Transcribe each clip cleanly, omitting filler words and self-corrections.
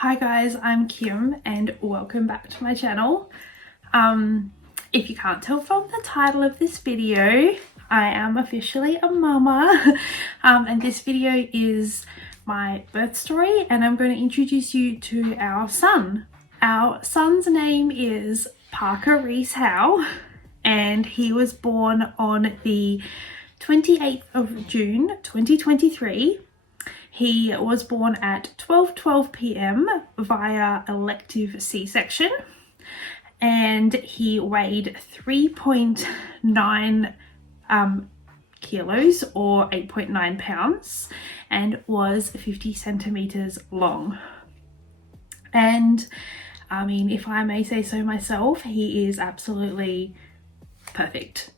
Hi guys, I'm Kim and welcome back to my channel. If you can't tell from the title of this video, I am officially a mama and this video is my birth story and I'm going to introduce you to our son. Our son's name is Parker Reese Howe and he was born on the 28th of June 2023. He was born at 12:12 p.m. via elective C-section and he weighed 3.9 kilos or 8.9 pounds and was 50 centimeters long. And I mean, if I may say so myself, he is absolutely perfect.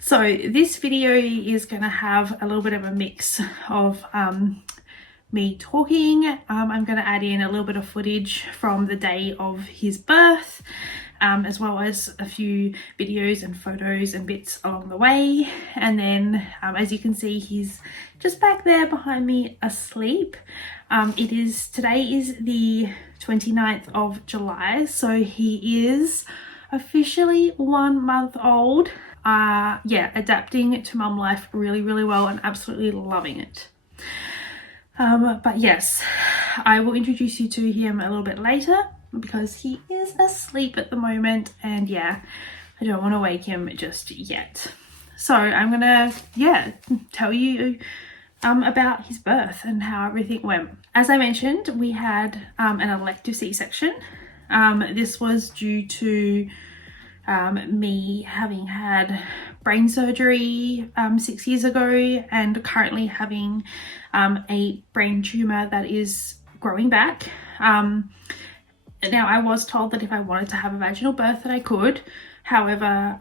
So this video is going to have a little bit of a mix of me talking. I'm going to add in a little bit of footage from the day of his birth, as well as a few videos and photos and bits along the way. And then as you can see, he's just back there behind me asleep. Today is the 29th of July, so he is officially 1 month old. Adapting to mum life really well and absolutely loving it. But yes, I will introduce you to him a little bit later because he is asleep at the moment and I don't want to wake him just yet. So I'm gonna tell you about his birth and how everything went. As I mentioned, we had an elective C-section. This was due to me having had brain surgery 6 years ago and currently having a brain tumor that is growing back. Now I was told that if I wanted to have a vaginal birth that I could. However,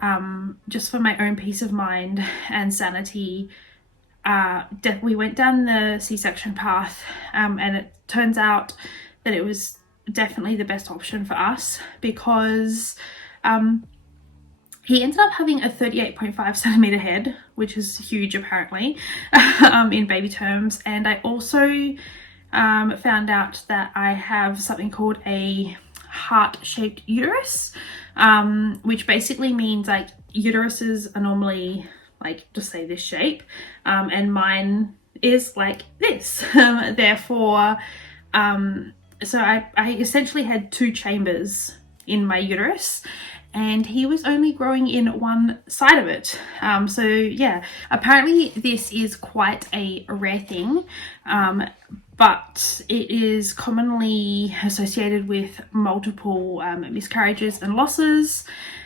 just for my own peace of mind and sanity, we went down the C-section path and it turns out that it was definitely the best option for us because he ended up having a 38.5 centimeter head, which is huge apparently in baby terms. And I also found out that I have something called a heart-shaped uterus, which basically means like uteruses are normally like, just say this shape, and mine is like this. Therefore, so I essentially had two chambers in my uterus and he was only growing in one side of it. So yeah, apparently this is quite a rare thing, but it is commonly associated with multiple miscarriages and losses.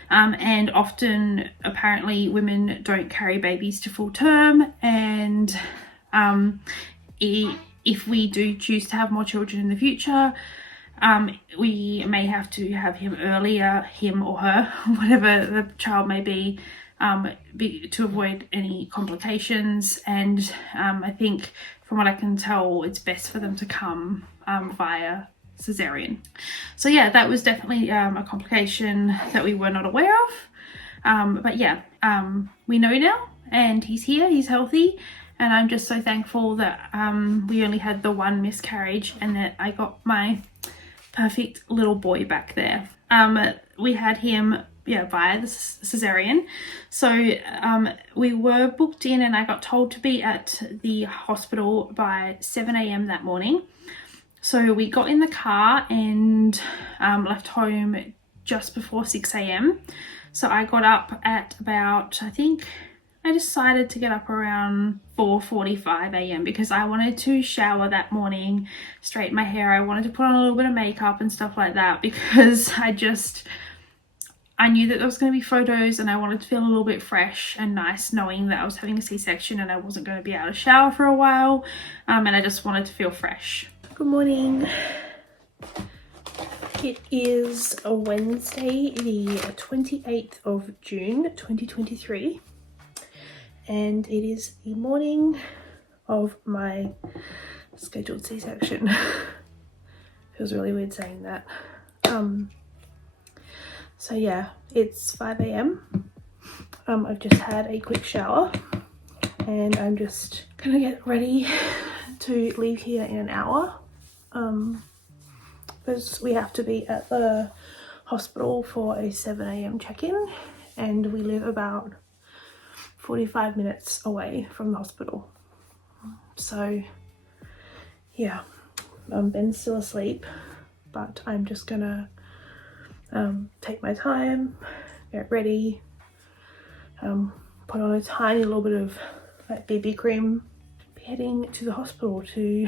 And often apparently women don't carry babies to full term, and if we do choose to have more children in the future, we may have to have him earlier, him or her, whatever the child may be, to avoid any complications. And I think from what I can tell, it's best for them to come via cesarean. So yeah, that was definitely a complication that we were not aware of. But yeah, we know now and he's here, he's healthy. And I'm just so thankful that we only had the one miscarriage and that I got my perfect little boy back there. We had him via the cesarean. So we were booked in and I got told to be at the hospital by 7 a.m. that morning. So we got in the car and left home just before 6 a.m. So I got up at about, I decided to get up around 4:45 a.m. because I wanted to shower that morning, straighten my hair. I wanted to put on a little bit of makeup and stuff like that because I knew that there was going to be photos and I wanted to feel a little bit fresh and nice knowing that I was having a C-section and I wasn't going to be able to shower for a while, and I just wanted to feel fresh. Good morning. It is a Wednesday, the 28th of June 2023. And it is the morning of my scheduled C-section. Feels really weird saying that. So yeah, it's 5 a.m. I've just had a quick shower and I'm just gonna get ready to leave here in an hour. because we have to be at the hospital for a 7 a.m. check-in, and we live about 45 minutes away from the hospital. So yeah, Ben's still asleep, but I'm just gonna take my time, get ready, put on a tiny little bit of like BB cream, be heading to the hospital to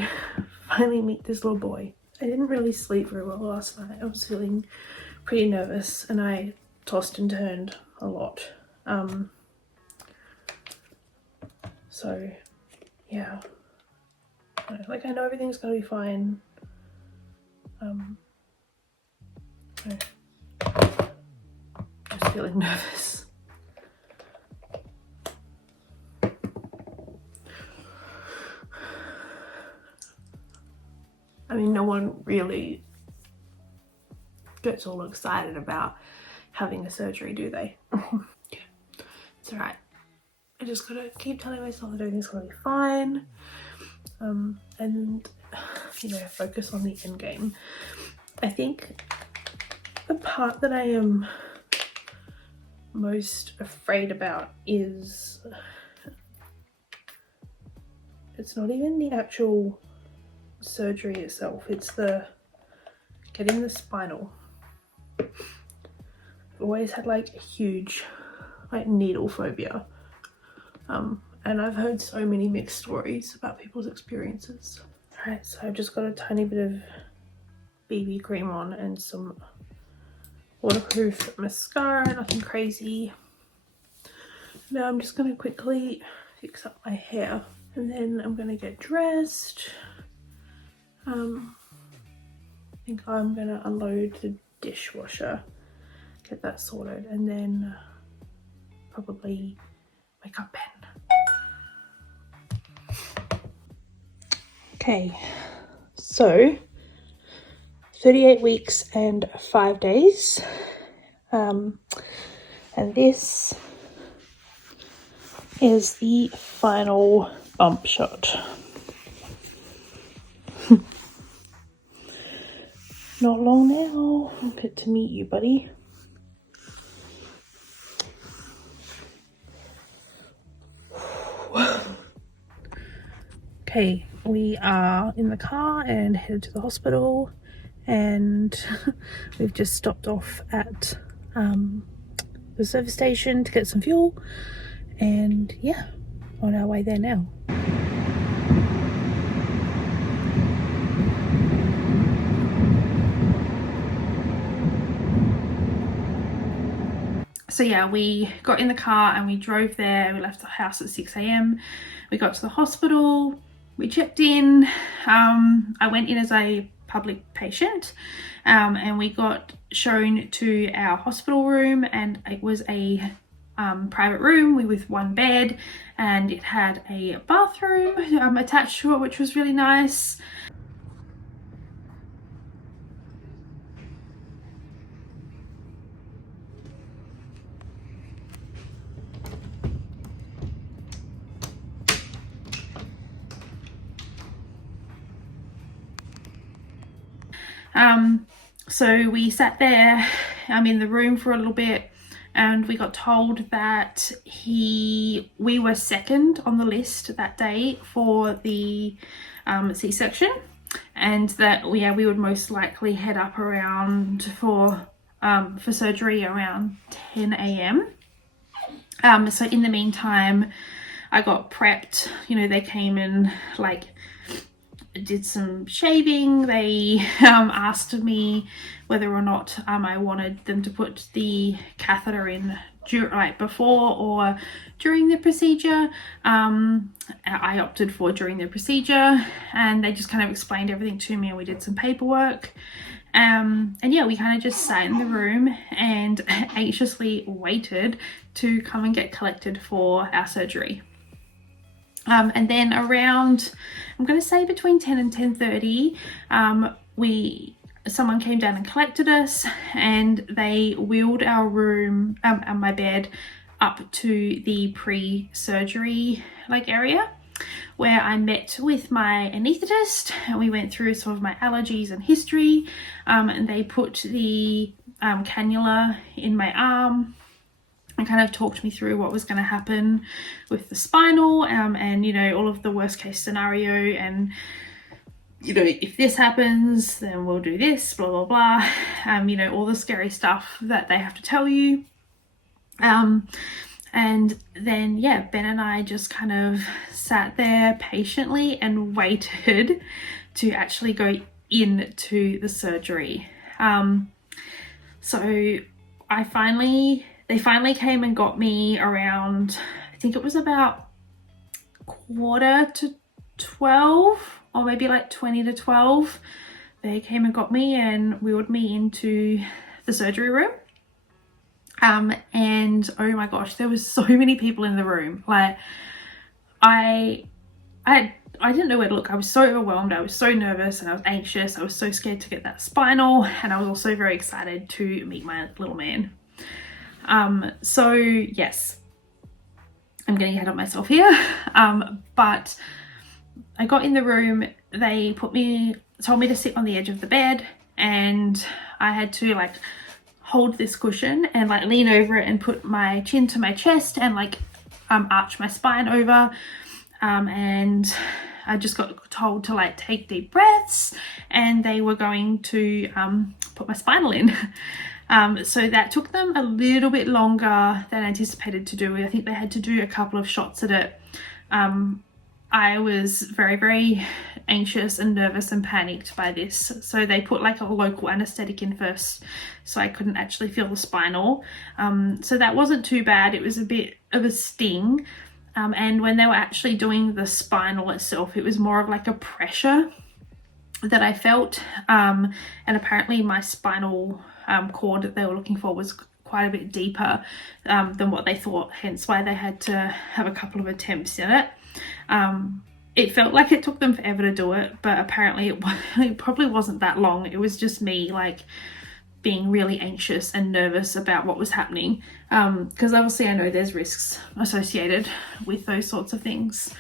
finally meet this little boy. I didn't really sleep very well last night. I was feeling pretty nervous and I tossed and turned a lot. So yeah, like I know everything's gonna be fine. Just feeling nervous. I mean, no one really gets all excited about having a surgery, do they? Yeah, it's alright. I just gotta keep telling myself that everything's gonna be fine, and you know, focus on the end game. I think the part that I am most afraid about is, it's not even the actual surgery itself, it's the getting the spinal. I've always had like a huge like needle phobia, and I've heard so many mixed stories about people's experiences. Alright, so I've just got a tiny bit of BB cream on and some waterproof mascara, nothing crazy. Now I'm just going to quickly fix up my hair and then I'm going to get dressed. I think I'm going to unload the dishwasher, get that sorted, and then probably wake up Ben. Okay, so 38 weeks and 5 days, and this is the final bump shot. Not long now, I'll get to meet you, buddy. Okay, we are in the car and headed to the hospital, and we've just stopped off at the service station to get some fuel, and yeah, on our way there now. So yeah, we got in the car and we drove there. We left the house at 6 a.m. We got to the hospital, we checked in. I went in as a public patient, and we got shown to our hospital room, and it was a private room with one bed, and it had a bathroom attached to it, which was really nice. So we sat there in the room for a little bit, and we got told that we were second on the list that day for the C-section, and that we would most likely head up around for surgery around 10 a.m. So in the meantime, I got prepped. You know, they came and like did some shaving. They asked me whether or not I wanted them to put the catheter in before or during the procedure. I opted for during the procedure, and they just kind of explained everything to me, and we did some paperwork. And yeah, we kind of just sat in the room and anxiously waited to come and get collected for our surgery. And then around, I'm going to say between 10 and 10:30, someone came down and collected us, and they wheeled our room and my bed up to the pre-surgery area. where I met with my anaesthetist and we went through sort of my allergies and history, and they put the cannula in my arm and kind of talked me through what was going to happen with the spinal, and, you know, all of the worst case scenario, and, you know, if this happens, then we'll do this, blah, blah, blah. You know, all the scary stuff that they have to tell you. And then, yeah, Ben and I just kind of sat there patiently and waited to actually go into the surgery. So they finally came and got me around, I think it was about 11:45 or maybe like 20 to 12. They came and got me and wheeled me into the surgery room. And oh my gosh, there was so many people in the room. Like, I didn't know where to look. I was so overwhelmed. I was so nervous and I was anxious. I was so scared to get that spinal, and I was also very excited to meet my little man. So yes, I'm getting ahead of myself here. But I got in the room. They told me to sit on the edge of the bed, and I had to like hold this cushion and like lean over it and put my chin to my chest and like arch my spine over, and I just got told to like take deep breaths, and they were going to put my spinal in. So that took them a little bit longer than anticipated to do. I think they had to do a couple of shots at it. I was very, very anxious and nervous and panicked by this. So they put like a local anesthetic in first, so I couldn't actually feel the spinal. So that wasn't too bad. It was a bit of a sting. And when they were actually doing the spinal itself, it was more of like a pressure that I felt. And apparently my spinal cord that they were looking for was quite a bit deeper than what they thought, hence why they had to have a couple of attempts in it. It felt like it took them forever to do it, but apparently it probably wasn't that long. It was just me like being really anxious and nervous about what was happening, because obviously I know there's risks associated with those sorts of things.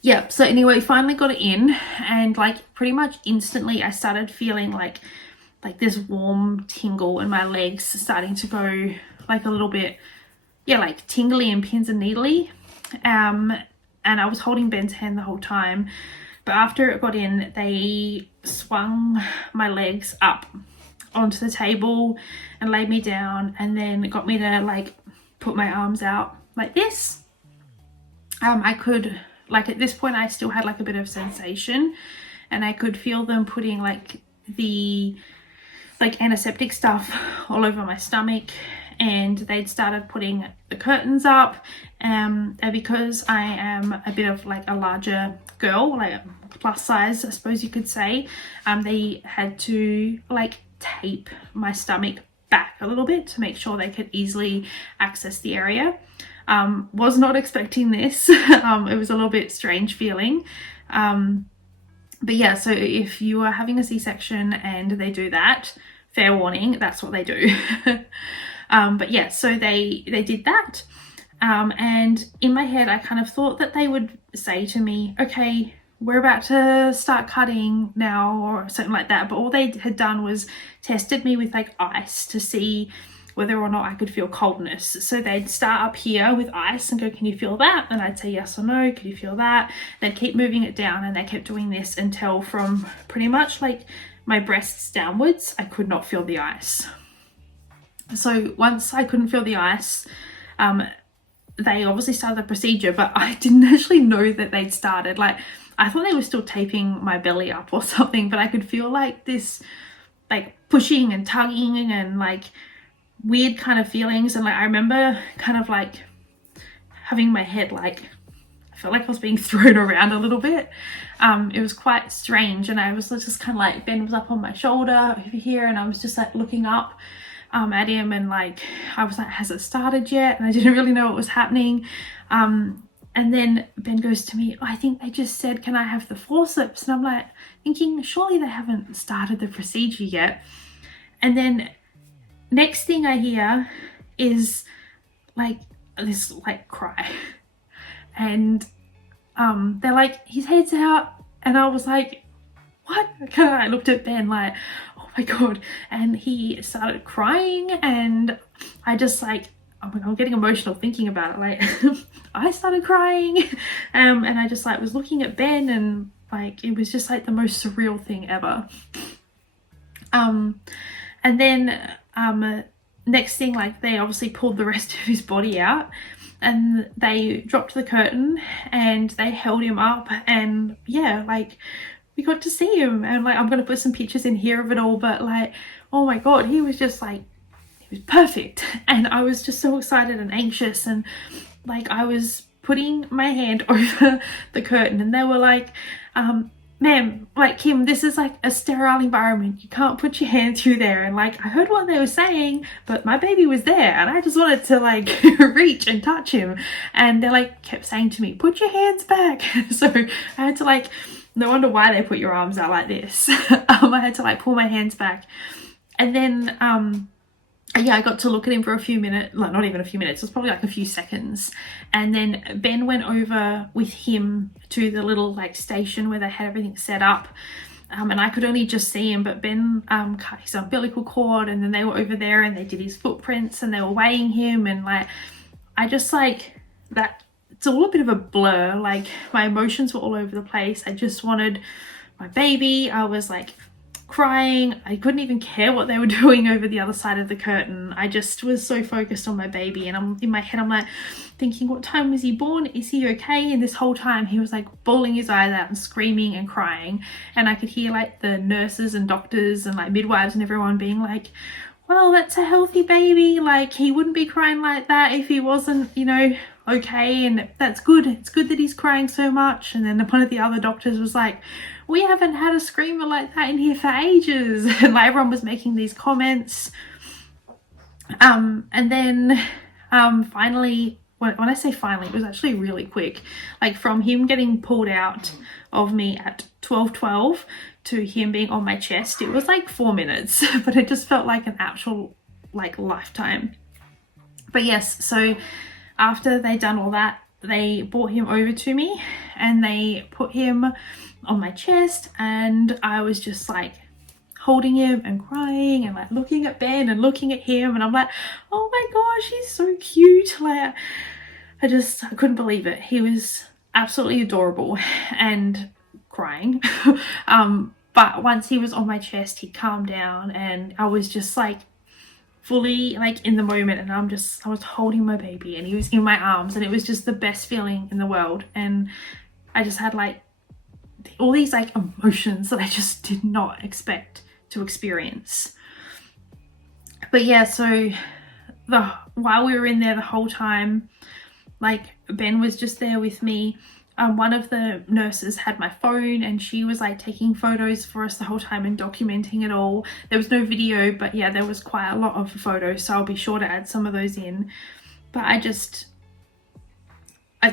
Yeah, so anyway, finally got it in, and like pretty much instantly I started feeling like this warm tingle in my legs, starting to go like a little bit, yeah, like tingly and pins and needly. And I was holding Ben's hand the whole time, but after it got in, they swung my legs up onto the table and laid me down, and then got me to like put my arms out like this. I could, like at this point I still had like a bit of sensation, and I could feel them putting like the antiseptic stuff all over my stomach, and they'd started putting the curtains up, and because I am a bit of like a larger girl, like plus size I suppose you could say, they had to like tape my stomach back a little bit to make sure they could easily access the area. Was not expecting this. It was a little bit strange feeling. But yeah, so if you are having a C-section and they do that, fair warning, that's what they do. But yeah, so they did that. And in my head, I kind of thought that they would say to me, okay, we're about to start cutting now, or something like that. But all they had done was tested me with like ice to see whether or not I could feel coldness. So they'd start up here with ice and go, can you feel that? And I'd say yes or no, can you feel that? They'd keep moving it down, and they kept doing this until from pretty much like my breasts downwards, I could not feel the ice. So once I couldn't feel the ice, they obviously started the procedure, but I didn't actually know that they'd started. Like, I thought they were still taping my belly up or something, but I could feel like this like pushing and tugging and like weird kind of feelings. And like I remember kind of like having my head like, I felt like I was being thrown around a little bit. It was quite strange, and I was just kind of like, Ben was up on my shoulder over here, and I was just like looking up at him, and like I was like, has it started yet? And I didn't really know what was happening. And then Ben goes to me, oh, I think they just said, can I have the forceps? And I'm like thinking, surely they haven't started the procedure yet. And then next thing I hear is like this like cry, and they're like, his head's out, and I was like, what? I looked at Ben like, oh my god, and he started crying, and I just like, oh my god, I'm getting emotional thinking about it, like I started crying, and I just like was looking at Ben, and like it was just like the most surreal thing ever. And then next thing, like they obviously pulled the rest of his body out, and they dropped the curtain and they held him up, and yeah, like we got to see him, and like I'm gonna put some pictures in here of it all, but like, oh my god, he was just like, he was perfect. And I was just so excited and anxious, and like I was putting my hand over the curtain, and they were like, ma'am, like, Kim, this is like a sterile environment, you can't put your hand through there. And like I heard what they were saying, but my baby was there and I just wanted to like reach and touch him, and they like kept saying to me, put your hands back. So I had to like, no wonder why they put your arms out like this. I had to like pull my hands back, and then yeah, I got to look at him for a few minutes, like not even a few minutes, it was probably like a few seconds. And then Ben went over with him to the little like station where they had everything set up. And I could only just see him, but Ben cut his umbilical cord, and then they were over there and they did his footprints and they were weighing him, and like, I just like that, it's all a bit of a blur, like my emotions were all over the place. I just wanted my baby. I was like crying. I couldn't even care what they were doing over the other side of the curtain. I just was so focused on my baby, and I'm in my head, I'm like thinking, what time was he born? Is he okay? And this whole time he was like bawling his eyes out and screaming and crying, and I could hear like the nurses and doctors and like midwives and everyone being like, well, that's a healthy baby, like he wouldn't be crying like that if he wasn't, you know, okay, and that's good, it's good that he's crying so much. And then one of the other doctors was like, we haven't had a screamer like that in here for ages. And like everyone was making these comments, and then finally, when I say finally, it was actually really quick, like from him getting pulled out of me at 12:12 to him being on my chest, it was like 4 minutes, but it just felt like an actual like lifetime. But yes, so after they'd done all that, they brought him over to me and they put him on my chest, and I was just like holding him and crying and like looking at Ben and looking at him, and I'm like, oh my gosh, he's so cute. Like I couldn't believe it. He was absolutely adorable and crying. But once he was on my chest, he calmed down, and I was just like fully like in the moment, and I was holding my baby and he was in my arms, and it was just the best feeling in the world. And I just had like all these like emotions that I just did not expect to experience. But yeah, so while we were in there the whole time, like Ben was just there with me. One of the nurses had my phone, and she was like taking photos for us the whole time and documenting it all. There was no video, but yeah, there was quite a lot of photos, so I'll be sure to add some of those in. But it's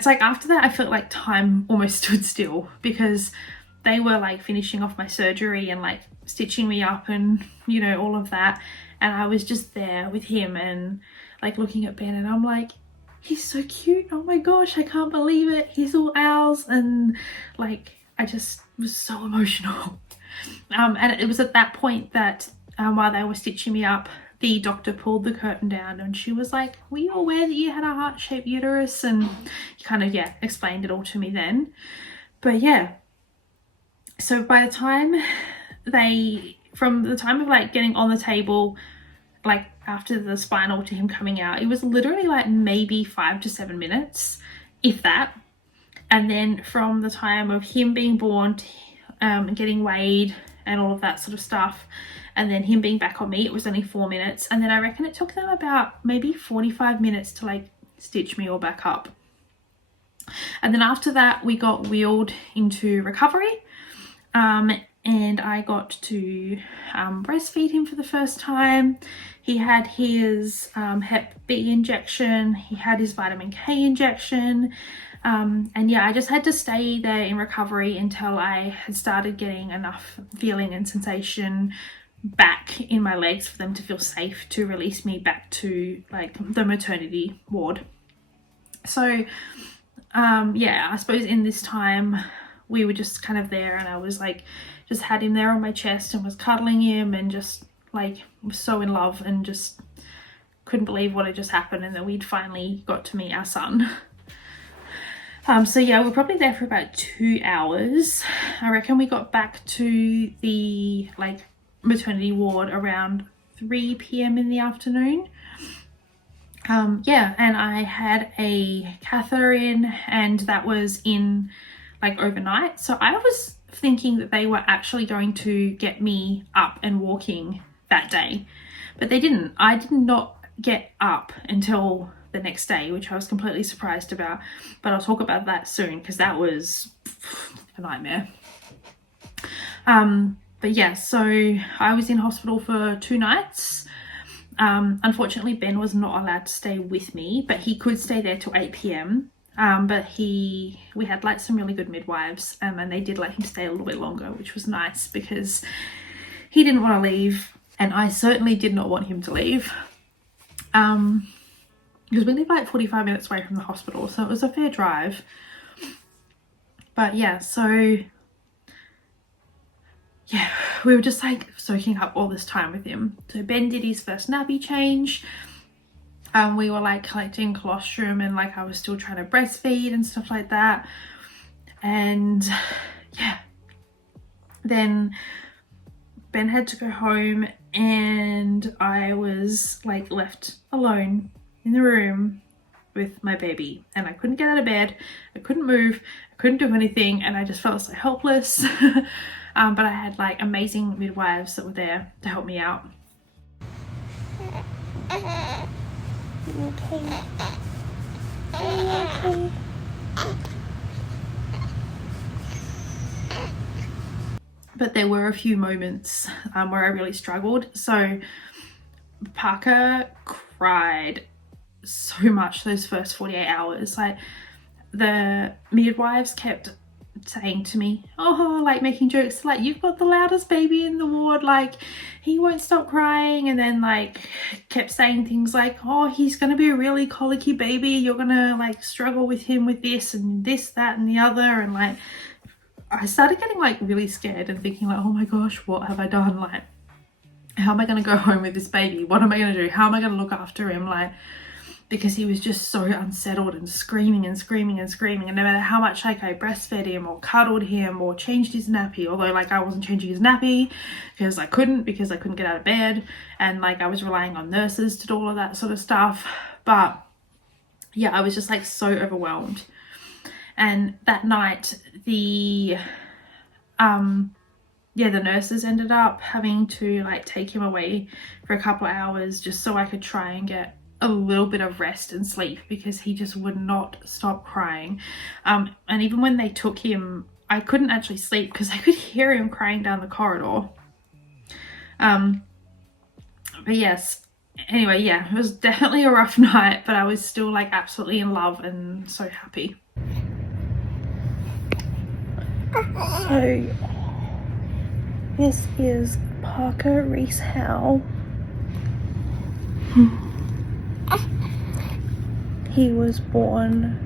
like after that I felt like time almost stood still, because they were like finishing off my surgery and like stitching me up and, you know, all of that, and I was just there with him and like looking at Ben, and I'm like, he's so cute, oh my gosh, I can't believe it, he's all ours. And like I just was so emotional. And it was at that point that while they were stitching me up, the doctor pulled the curtain down, and she was like, were you aware that you had a heart-shaped uterus? And he kind of, yeah, explained it all to me then. But yeah, so by the time from the time of like getting on the table, like after the spinal to him coming out, it was literally like maybe 5 to 7 minutes, if that. And then from the time of him being born to getting weighed and all of that sort of stuff, and then him being back on me, it was only 4 minutes. And then I reckon it took them about maybe 45 minutes to like stitch me all back up. And then after that we got wheeled into recovery, and I got to breastfeed him for the first time. He had his Hep B injection, he had his vitamin K injection, and yeah, I just had to stay there in recovery until I had started getting enough feeling and sensation back in my legs for them to feel safe to release me back to like the maternity ward. So yeah, I suppose in this time we were just kind of there, and I was like, just had him there on my chest and was cuddling him and just like was so in love and just couldn't believe what had just happened and that we'd finally got to meet our son. So yeah, we're probably there for about 2 hours. I reckon we got back to the like maternity ward around 3 p.m. in the afternoon. Yeah, and I had a catheter in, and that was in like overnight. So I was thinking that they were actually going to get me up and walking that day, but they didn't. I did not get up until the next day, which I was completely surprised about, but I'll talk about that soon because that was a nightmare. But yeah, so I was in hospital for 2 nights. Unfortunately, Ben was not allowed to stay with me, but he could stay there till 8 p.m. But we had like some really good midwives, and they did let him stay a little bit longer, which was nice because he didn't want to leave, and I certainly did not want him to leave. Because we live like 45 minutes away from the hospital, so it was a fair drive. But yeah, so yeah, we were just like soaking up all this time with him. So Ben did his first nappy change. We were like collecting colostrum, and like I was still trying to breastfeed and stuff like that. And yeah, then Ben had to go home, and I was like left alone in the room with my baby, and I couldn't get out of bed, I couldn't move, I couldn't do anything, and I just felt so helpless. But I had like amazing midwives that were there to help me out. Okay. Okay. But there were a few moments where I really struggled. So Parker cried so much those first 48 hours. Like the midwives kept saying to me, oh, like making jokes like, you've got the loudest baby in the ward, like he won't stop crying, and then like kept saying things like, oh, he's gonna be a really colicky baby, you're gonna like struggle with him with this and this, that and the other. And like I started getting like really scared and thinking like, oh my gosh, what have I done? Like, how am I gonna go home with this baby? What am I gonna do? How am I gonna look after him? Like, because he was just so unsettled and screaming and screaming and screaming, and no matter how much like I breastfed him or cuddled him or changed his nappy, although like I wasn't changing his nappy because I couldn't get out of bed, and like I was relying on nurses to do all of that sort of stuff. But yeah, I was just like so overwhelmed. And that night the nurses ended up having to like take him away for a couple of hours just so I could try and get a little bit of rest and sleep, because he just would not stop crying. And even when they took him, I couldn't actually sleep because I could hear him crying down the corridor. But yes, anyway, yeah, it was definitely a rough night, but I was still like absolutely in love and so happy. So this is Parker Reese Howe. He was born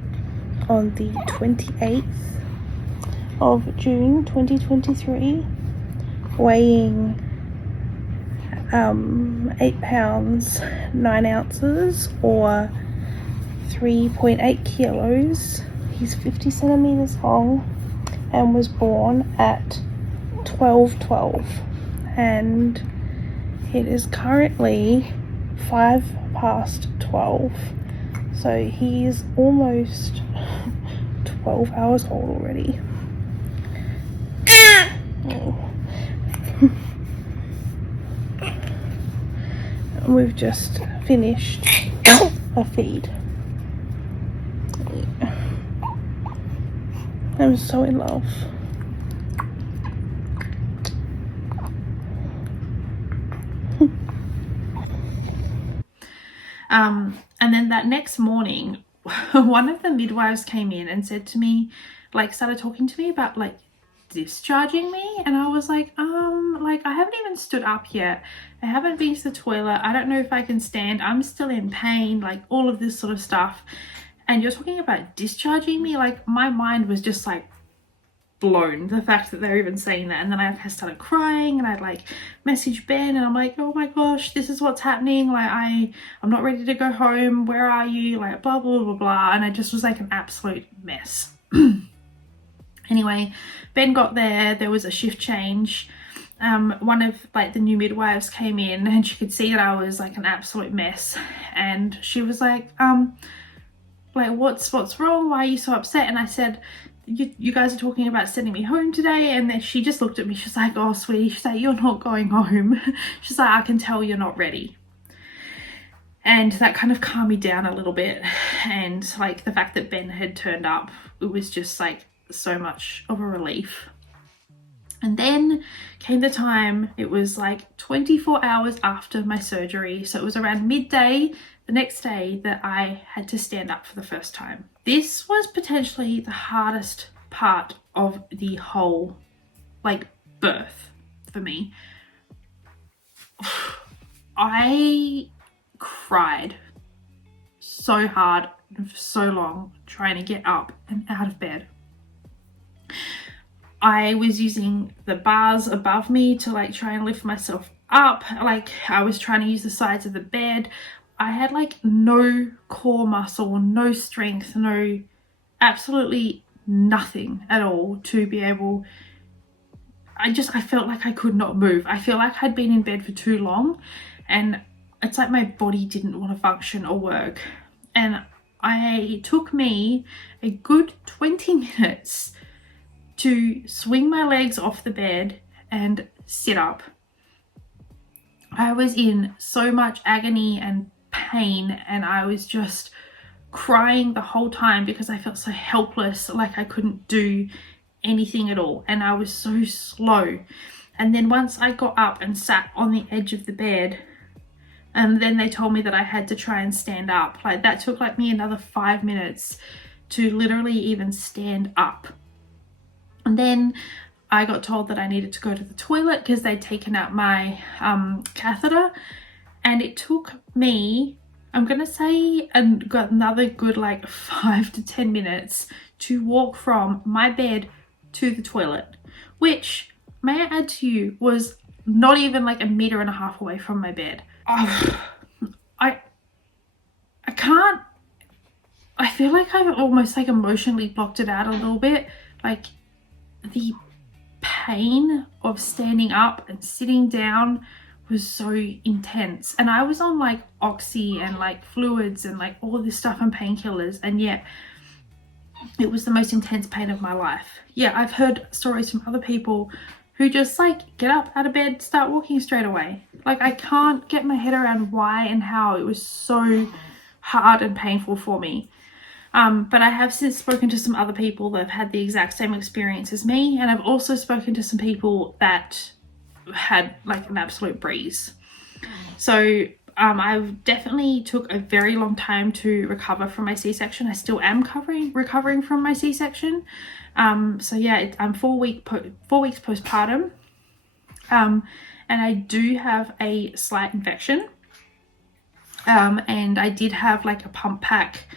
on the 28th of June 2023, weighing 8 pounds 9 ounces or 3.8 kilos. He's 50 centimeters long and was born at 12:12, and it is currently 5 past 12. So he's almost 12 hours old already. Oh. We've just finished a feed. I'm so in love. And then that next morning, one of the midwives came in and said to me, like started talking to me about like discharging me, and I was like I haven't even stood up yet, I haven't been to the toilet, I don't know if I can stand, I'm still in pain, like all of this sort of stuff. And you're talking about discharging me, like my mind was just like blown, the fact that they're even saying that. And then I started crying, and I'd like message Ben, and I'm like, oh my gosh, this is what's happening, like I'm not ready to go home, where are you, like blah blah blah blah. And I just was like an absolute mess. Anyway, Ben got there was a shift change. One of like the new midwives came in, and she could see that I was like an absolute mess, and she was like what's wrong, why are you so upset? And I said, you guys are talking about sending me home today. And then she just looked at me, she's like, oh sweetie, she's like, you're not going home. She's like, I can tell you're not ready. And that kind of calmed me down a little bit. And like the fact that Ben had turned up, it was just like so much of a relief. And then came the time, it was like 24 hours after my surgery, so it was around midday the next day that I had to stand up for the first time. This was potentially the hardest part of the whole like birth for me. I cried so hard and for so long trying to get up and out of bed. I was using the bars above me to like try and lift myself up. Like I was trying to use the sides of the bed. I had like no core muscle, no strength, no, absolutely nothing at all to be able. I felt like I could not move. I feel like I'd been in bed for too long, and it's like my body didn't want to function or work. And it took me a good 20 minutes to swing my legs off the bed and sit up. I was in so much agony and pain, and I was just crying the whole time because I felt so helpless, like I couldn't do anything at all, and I was so slow. And then once I got up and sat on the edge of the bed, and then they told me that I had to try and stand up, like that took like me another 5 minutes to literally even stand up. And then I got told that I needed to go to the toilet because they'd taken out my catheter, and it took me, I'm gonna say, and got another good like 5 to 10 minutes to walk from my bed to the toilet, which, may I add to you, was not even like 1.5 meters away from my bed. Oh, I can't, I feel like I've almost like emotionally blocked it out a little bit. Like the pain of standing up and sitting down was so intense, and I was on like oxy and like fluids and like all this stuff and painkillers, and yet it was the most intense pain of my life. Yeah, I've heard stories from other people who just like get up out of bed, start walking straight away. Like I can't get my head around why and how it was so hard and painful for me. But I have since spoken to some other people that have had the exact same experience as me, and I've also spoken to some people that had like an absolute breeze. So I definitely took a very long time to recover from my C-section. I still am recovering from my C-section. So yeah, I'm 4 weeks postpartum, and I do have a slight infection, and I did have like a pump pack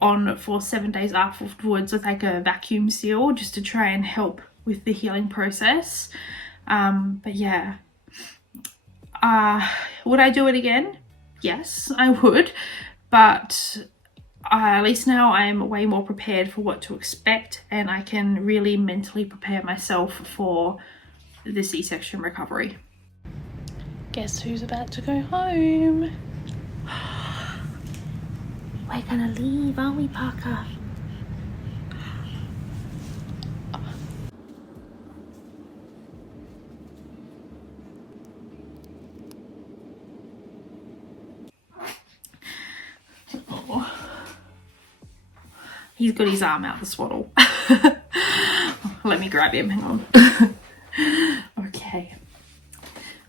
on for 7 days afterwards with like a vacuum seal just to try and help with the healing process. But yeah, would I do it again? Yes, I would, but at least now I'm way more prepared for what to expect, and I can really mentally prepare myself for the C-section recovery. Guess who's about to go home? We're gonna leave, aren't we, Parker? Oh. He's got his arm out the swaddle. Let me grab him, hang on. Okay.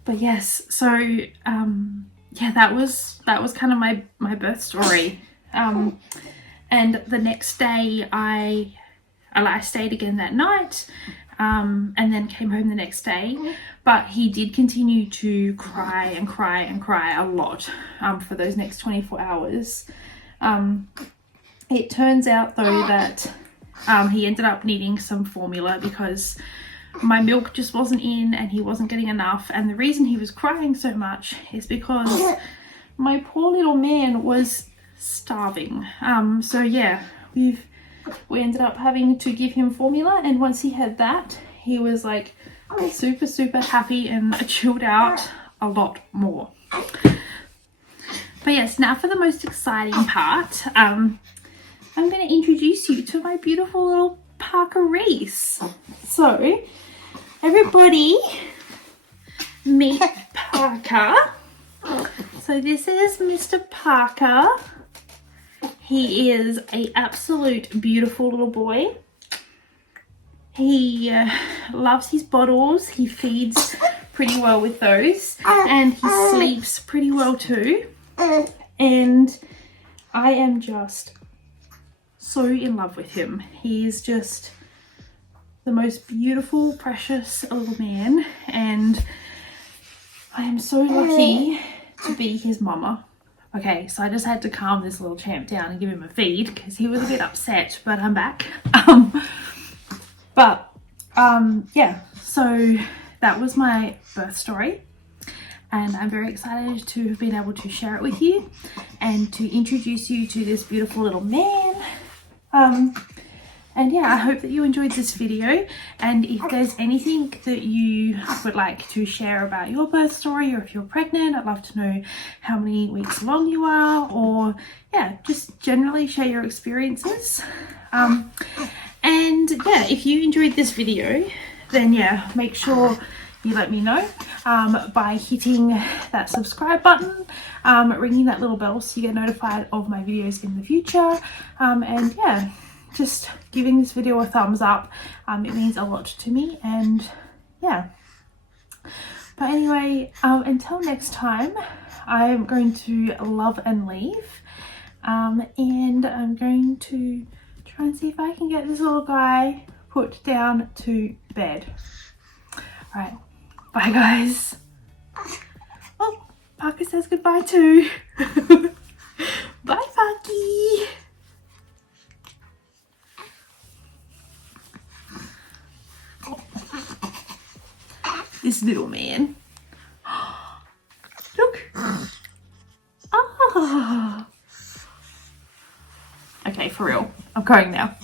But yes, so yeah, that was kind of my birth story. And the next day I stayed again that night, and then came home the next day, but he did continue to cry and cry and cry a lot for those next 24 hours. It turns out though that he ended up needing some formula because my milk just wasn't in and he wasn't getting enough, and the reason he was crying so much is because my poor little man was starving. So yeah, we ended up having to give him formula, and once he had that, he was like super happy and chilled out a lot more. But yes, now for the most exciting part. I'm going to introduce you to my beautiful little Parker Reese. So everybody meet Parker. So this is Mr. Parker. He is an absolute beautiful little boy. He loves his bottles. He feeds pretty well with those, and he sleeps pretty well too. And I am just so in love with him. He is just the most beautiful, precious little man, and I am so lucky to be his mama. Okay, so I just had to calm this little champ down and give him a feed because he was a bit upset, but I'm back. Yeah, so that was my birth story, and I'm very excited to have been able to share it with you and to introduce you to this beautiful little man. And yeah, I hope that you enjoyed this video, and if there's anything that you would like to share about your birth story, or if you're pregnant, I'd love to know how many weeks along you are, or yeah, just generally share your experiences. And yeah, if you enjoyed this video, then yeah, make sure you let me know by hitting that subscribe button, ringing that little bell so you get notified of my videos in the future, and yeah, just giving this video a thumbs up. It means a lot to me, and yeah. But anyway, until next time, I'm going to love and leave, and I'm going to try and see if I can get this little guy put down to bed. All right, bye guys. Oh, Parker says goodbye too. Bye, Parky. This little man. Look. Ah. Okay, for real. I'm going now.